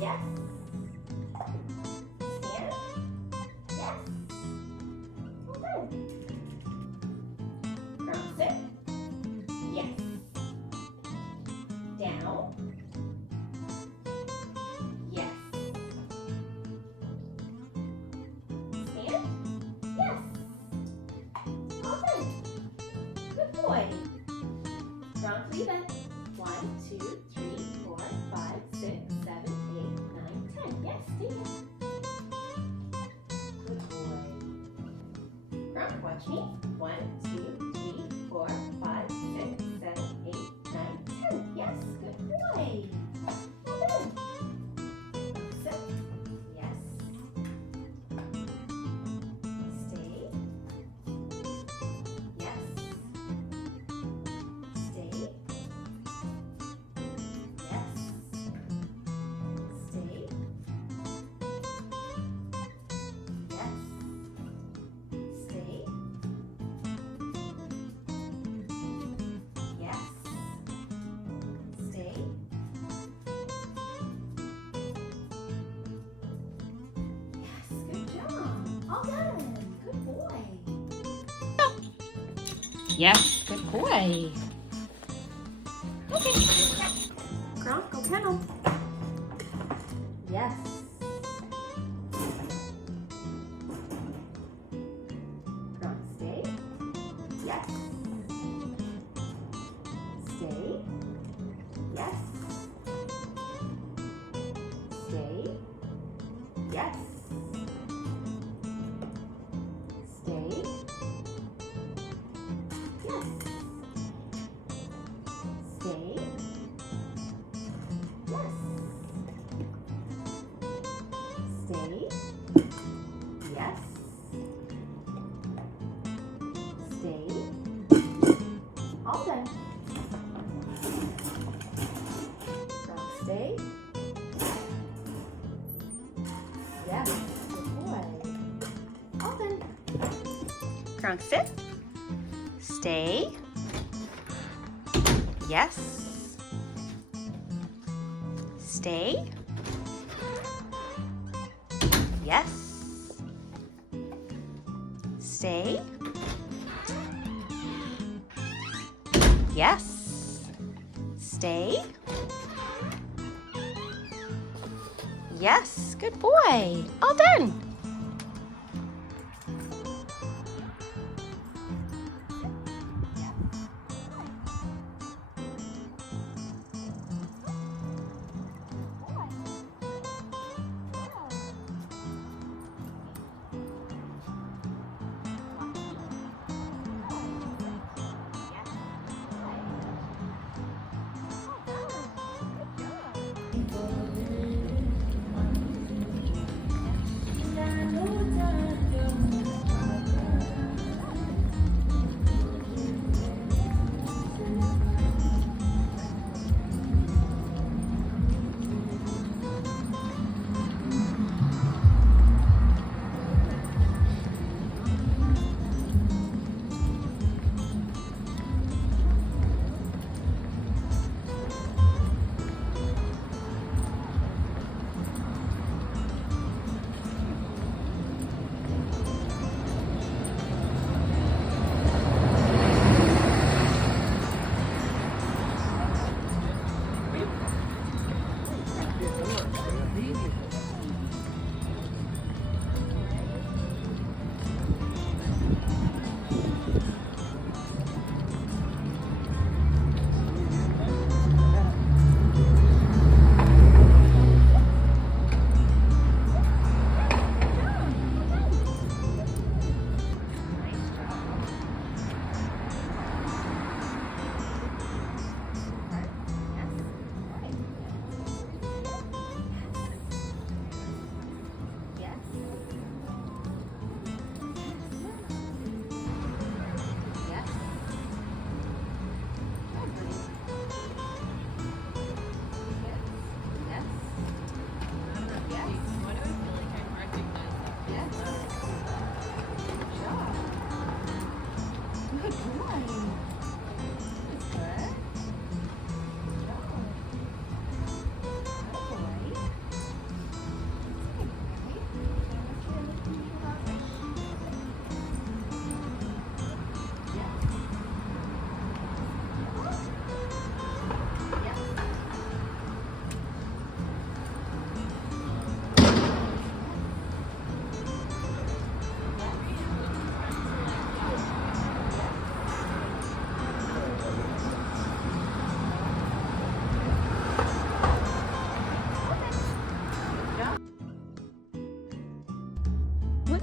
Yes. Stand. Yes. Well done. Gronk, sit. Yes. Down. Yes. Stand. Yes. Well done. Good boy. Gronk, leave it. 1, 2, 3, 4, 5, 6, 7, 8, 9, 10. Yes, take it. Good boy. Gronk, watch me. 1, 2, 3, 4, 5, 6, 7, 8, 9, 10. Yes, good boy. Well done. Sit. Yes. Stay. Yes. Stay. Yes. Stay. Yes. Stay. Yes. Stay. Yes, good job. All done. Good boy. Yes, good boy. Okay. Gronk, go kennel. Yes. Gronk, stay. Yes. Stay. Yes. Stay. Yes. Stay. Yes. Stay. Yes. Stay. Yes. Stay. All done. Gronk, stay. Yes. Good boy. All done. Gronk, sit. Stay. Yes. Stay. Yes. Stay. Yes. Stay. Yes, good boy. All done.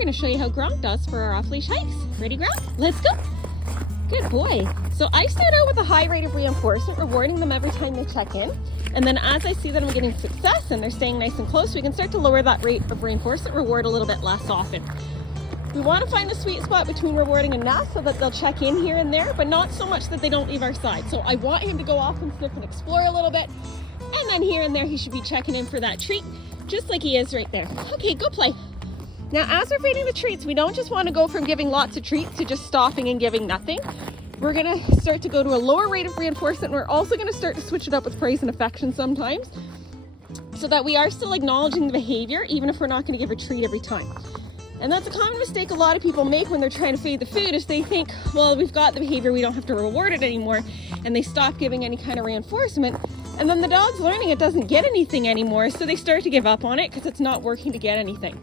going to show you how Gronk does for our off-leash hikes. Ready, Gronk? Let's go. Good boy. So I start out with a high rate of reinforcement, rewarding them every time they check in. And then as I see that I'm getting success and they're staying nice and close, we can start to lower that rate of reinforcement reward a little bit less often. We want to find the sweet spot between rewarding enough so that they'll check in here and there, but not so much that they don't leave our side. So I want him to go off and sniff and explore a little bit. And then here and there, he should be checking in for that treat, just like he is right there. Okay, go play. Now, as we're feeding the treats, we don't just want to go from giving lots of treats to just stopping and giving nothing. We're going to start to go to a lower rate of reinforcement. We're also going to start to switch it up with praise and affection sometimes, so that we are still acknowledging the behavior, even if we're not going to give a treat every time. And that's a common mistake a lot of people make when they're trying to feed the food, is they think, well, we've got the behavior, we don't have to reward it anymore, and they stop giving any kind of reinforcement. And then the dog's learning it doesn't get anything anymore, so they start to give up on it because it's not working to get anything.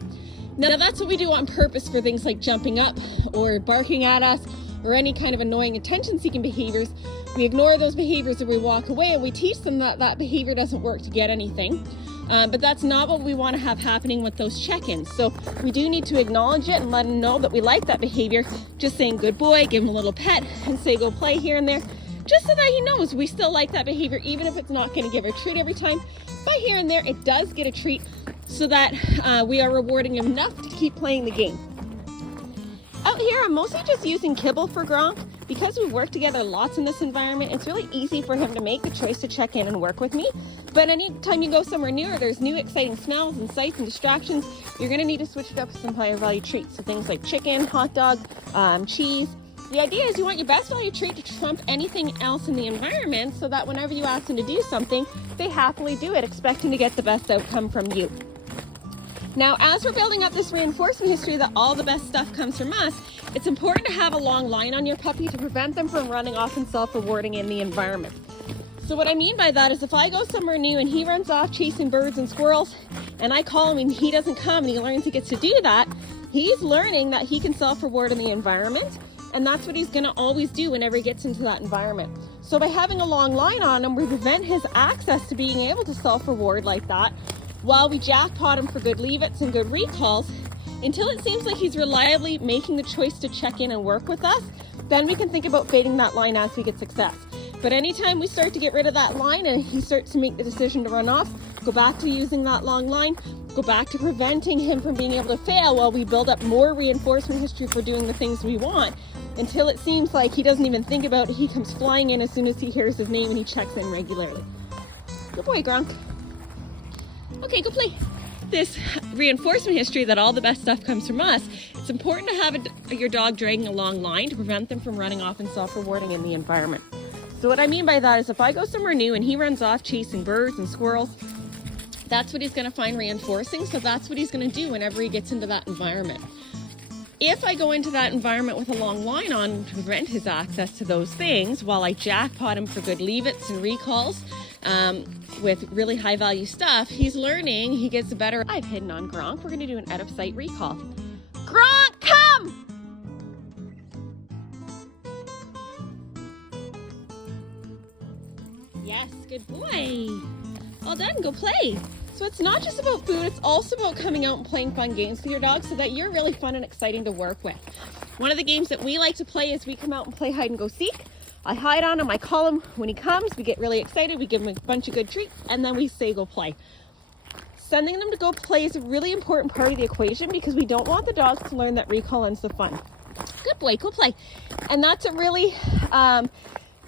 Now that's what we do on purpose for things like jumping up or barking at us or any kind of annoying attention-seeking behaviors. We ignore those behaviors and we walk away, and we teach them that that behavior doesn't work to get anything. But that's not what we want to have happening with those check-ins. So we do need to acknowledge it and let them know that we like that behavior. Just saying good boy, give him a little pet and say go play here and there, just so that he knows we still like that behavior, even if it's not going to give a treat every time. But here and there, it does get a treat, so that we are rewarding him enough to keep playing the game. Out here, I'm mostly just using kibble for Gronk. Because we've worked together lots in this environment, it's really easy for him to make the choice to check in and work with me. But anytime you go somewhere new or there's new exciting smells and sights and distractions, you're going to need to switch it up with some higher value treats. So things like chicken, hot dog, cheese. The idea is you want your best value treat to trump anything else in the environment, so that whenever you ask them to do something, they happily do it, expecting to get the best outcome from you. Now, as we're building up this reinforcement history that all the best stuff comes from us, it's important to have a long line on your puppy to prevent them from running off and self-rewarding in the environment. So what I mean by that is, if I go somewhere new and he runs off chasing birds and squirrels, and I call him and he doesn't come and he learns he gets to do that, he's learning that he can self-reward in the environment, and that's what he's going to always do whenever he gets into that environment. So by having a long line on him, we prevent his access to being able to self-reward like that, while we jackpot him for good leave-its and good recalls, until it seems like he's reliably making the choice to check in and work with us. Then we can think about fading that line as we get success. But anytime we start to get rid of that line and he starts to make the decision to run off, go back to using that long line, go back to preventing him from being able to fail while we build up more reinforcement history for doing the things we want, until it seems like he doesn't even think about it. He comes flying in as soon as he hears his name and he checks in regularly. Good boy, Gronk. Okay, go play. This reinforcement history that all the best stuff comes from us, it's important to have your dog dragging a long line to prevent them from running off and self-rewarding in the environment. So what I mean by that is, if I go somewhere new and he runs off chasing birds and squirrels, that's what he's going to find reinforcing. So that's what he's going to do whenever he gets into that environment. If I go into that environment with a long line on to prevent his access to those things, while I jackpot him for good leave-its and recalls, with really high value stuff, he's learning, he gets a better... I've hidden on Gronk. We're going to do an out of sight recall. Gronk, come! Yes, good boy. Well done, go play. So it's not just about food, it's also about coming out and playing fun games with your dog so that you're really fun and exciting to work with. One of the games that we like to play is we come out and play hide and go seek. I hide on him, I call him when he comes, we get really excited, we give him a bunch of good treats, and then we say go play. Sending them to go play is a really important part of the equation, because we don't want the dogs to learn that recall ends the fun. Good boy, go play. And that's a really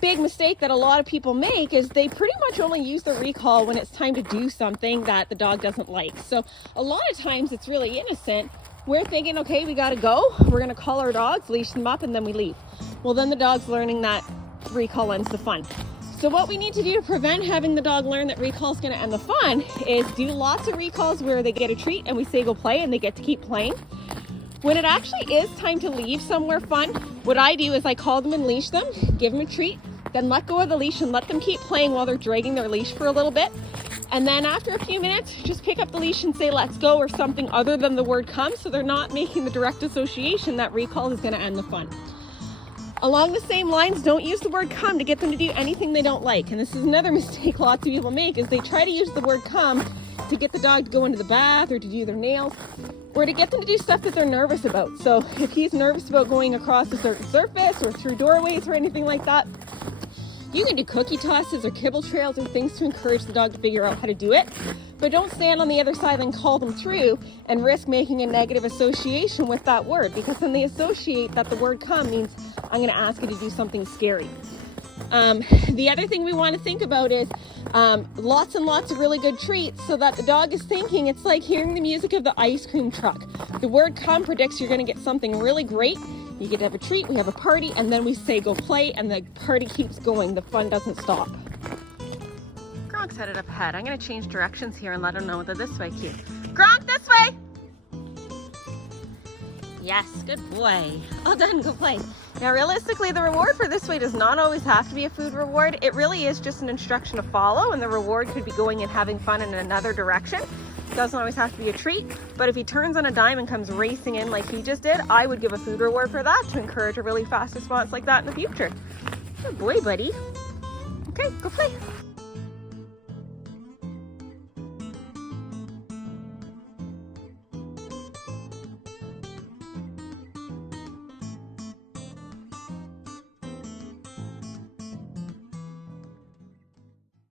big mistake that a lot of people make, is they pretty much only use the recall when it's time to do something that the dog doesn't like. So a lot of times it's really innocent. We're thinking, okay, we gotta go, we're gonna call our dogs, leash them up, and then we leave. Well, then the dog's learning that recall ends the fun. So what we need to do to prevent having the dog learn that recall is going to end the fun is do lots of recalls where they get a treat and we say go play and they get to keep playing. When it actually is time to leave somewhere fun, what I do is I call them and leash them, give them a treat, then let go of the leash and let them keep playing while they're dragging their leash for a little bit. And then after a few minutes, just pick up the leash and say let's go, or something other than the word come, so they're not making the direct association that recall is going to end the fun. Along the same lines, don't use the word come to get them to do anything they don't like. And this is another mistake lots of people make, is they try to use the word come to get the dog to go into the bath or to do their nails. or to get them to do stuff that they're nervous about. So if he's nervous about going across a certain surface or through doorways or anything like that, you can do cookie tosses or kibble trails or things to encourage the dog to figure out how to do it. But don't stand on the other side and call them through and risk making a negative association with that word, because then they associate that the word come means I'm going to ask you to do something scary. The other thing we want to think about is lots and lots of really good treats so that the dog is thinking it's like hearing the music of the ice cream truck. The word come predicts you're going to get something really great. You get to have a treat, we have a party, and then we say go play, and the party keeps going. The fun doesn't stop. Gronk's headed up ahead. I'm going to change directions here and let him know that this way, cute. Gronk, this way! Yes, good boy. All done, go play. Now realistically, the reward for this way does not always have to be a food reward. It really is just an instruction to follow, and the reward could be going and having fun in another direction. It doesn't always have to be a treat, but if he turns on a dime and comes racing in like he just did, I would give a food reward for that to encourage a really fast response like that in the future. Good boy, buddy. Okay, go play.